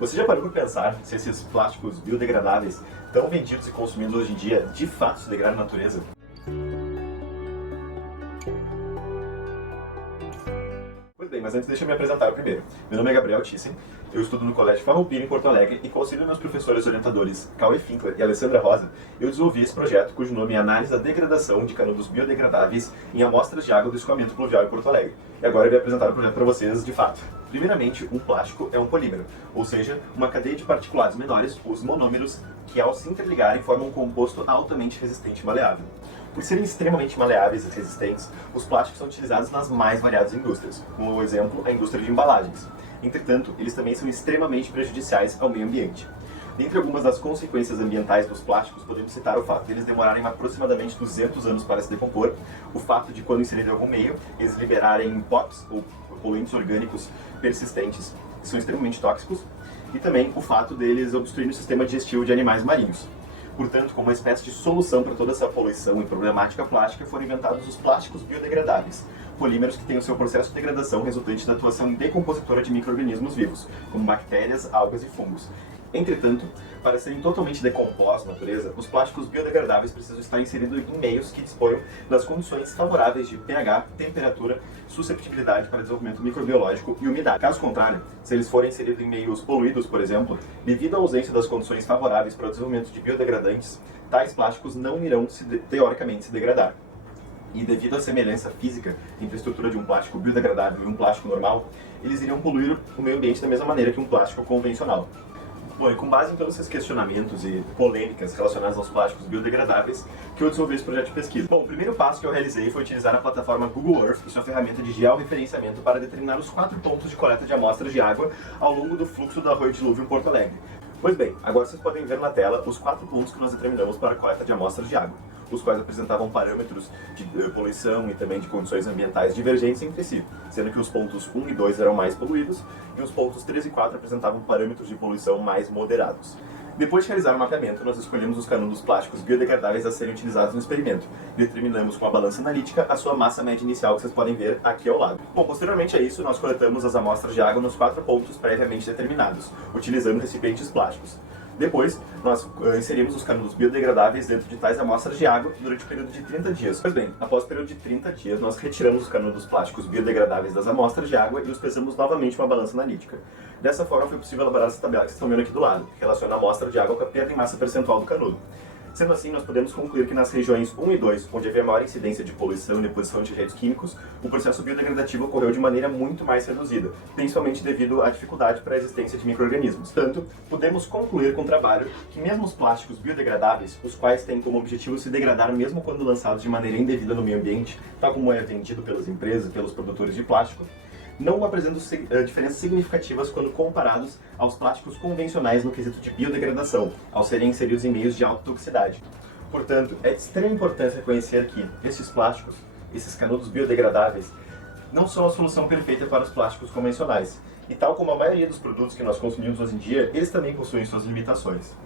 Você já parou por pensar se esses plásticos biodegradáveis tão vendidos e consumidos hoje em dia de fato se degradam na natureza? Pois bem, mas antes deixa eu me apresentar primeiro. Meu nome é Gabriel Thyssen, eu estudo no Colégio Farroupilha, em Porto Alegre, e com o auxílio dos meus professores orientadores Cauê Finkler e Alessandra Rosa, eu desenvolvi esse projeto cujo nome é Análise da Degradação de Canudos Biodegradáveis em Amostras de Água do Escoamento Pluvial em Porto Alegre. E agora eu vou apresentar o projeto para vocês de fato. Primeiramente, um plástico é um polímero, ou seja, uma cadeia de particulados menores, os monômeros, que ao se interligarem formam um composto altamente resistente e maleável. Por serem extremamente maleáveis e resistentes, os plásticos são utilizados nas mais variadas indústrias, como exemplo a indústria de embalagens. Entretanto, eles também são extremamente prejudiciais ao meio ambiente. Dentre algumas das consequências ambientais dos plásticos, podemos citar o fato de eles demorarem aproximadamente 200 anos para se decompor, o fato de, quando inseridos em algum meio, eles liberarem POPs, ou poluentes orgânicos persistentes, que são extremamente tóxicos, e também o fato deles obstruírem o sistema digestivo de animais marinhos. Portanto, como uma espécie de solução para toda essa poluição e problemática plástica, foram inventados os plásticos biodegradáveis, polímeros que têm o seu processo de degradação resultante da atuação decompositora de micro-organismos vivos, como bactérias, algas e fungos. Entretanto, para serem totalmente decompostos na natureza, os plásticos biodegradáveis precisam estar inseridos em meios que disponham das condições favoráveis de pH, temperatura, susceptibilidade para desenvolvimento microbiológico e umidade. Caso contrário, se eles forem inseridos em meios poluídos, por exemplo, devido à ausência das condições favoráveis para o desenvolvimento de biodegradantes, tais plásticos não irão teoricamente se degradar. E devido à semelhança física entre a estrutura de um plástico biodegradável e um plástico normal, eles iriam poluir o meio ambiente da mesma maneira que um plástico convencional. Bom, e com base em todos esses questionamentos e polêmicas relacionadas aos plásticos biodegradáveis, que eu desenvolvi esse projeto de pesquisa. Bom, o primeiro passo que eu realizei foi utilizar a plataforma Google Earth e sua ferramenta de georreferenciamento para determinar os 4 pontos de coleta de amostras de água ao longo do fluxo do Arroio Dilúvio em Porto Alegre. Pois bem, agora vocês podem ver na tela os 4 pontos que nós determinamos para a coleta de amostras de água, os quais apresentavam parâmetros de poluição e também de condições ambientais divergentes entre si, sendo que os pontos 1 e 2 eram mais poluídos e os pontos 3 e 4 apresentavam parâmetros de poluição mais moderados. Depois de realizar o mapeamento, nós escolhemos os canudos plásticos biodegradáveis a serem utilizados no experimento. Determinamos com a balança analítica a sua massa média inicial, que vocês podem ver aqui ao lado. Bom, posteriormente a isso, nós coletamos as amostras de água nos 4 pontos previamente determinados, utilizando recipientes plásticos. Depois, nós inserimos os canudos biodegradáveis dentro de tais amostras de água durante o período de 30 dias. Pois bem, após o período de 30 dias, nós retiramos os canudos plásticos biodegradáveis das amostras de água e os pesamos novamente com uma balança analítica. Dessa forma, foi possível elaborar essa tabela que vocês estão vendo aqui do lado, que relaciona a amostra de água com a perda em massa percentual do canudo. Sendo assim, nós podemos concluir que nas regiões 1 e 2, onde havia maior incidência de poluição e deposição de agentes químicos, o processo biodegradativo ocorreu de maneira muito mais reduzida, principalmente devido à dificuldade para a existência de micro-organismos. Portanto, podemos concluir com o trabalho que mesmo os plásticos biodegradáveis, os quais têm como objetivo se degradar mesmo quando lançados de maneira indevida no meio ambiente, tal como é vendido pelas empresas e pelos produtores de plástico, não apresentam diferenças significativas quando comparados aos plásticos convencionais no quesito de biodegradação, ao serem inseridos em meios de alta toxicidade. Portanto, é de extrema importância conhecer que esses plásticos, esses canudos biodegradáveis, não são a solução perfeita para os plásticos convencionais. E tal como a maioria dos produtos que nós consumimos hoje em dia, eles também possuem suas limitações.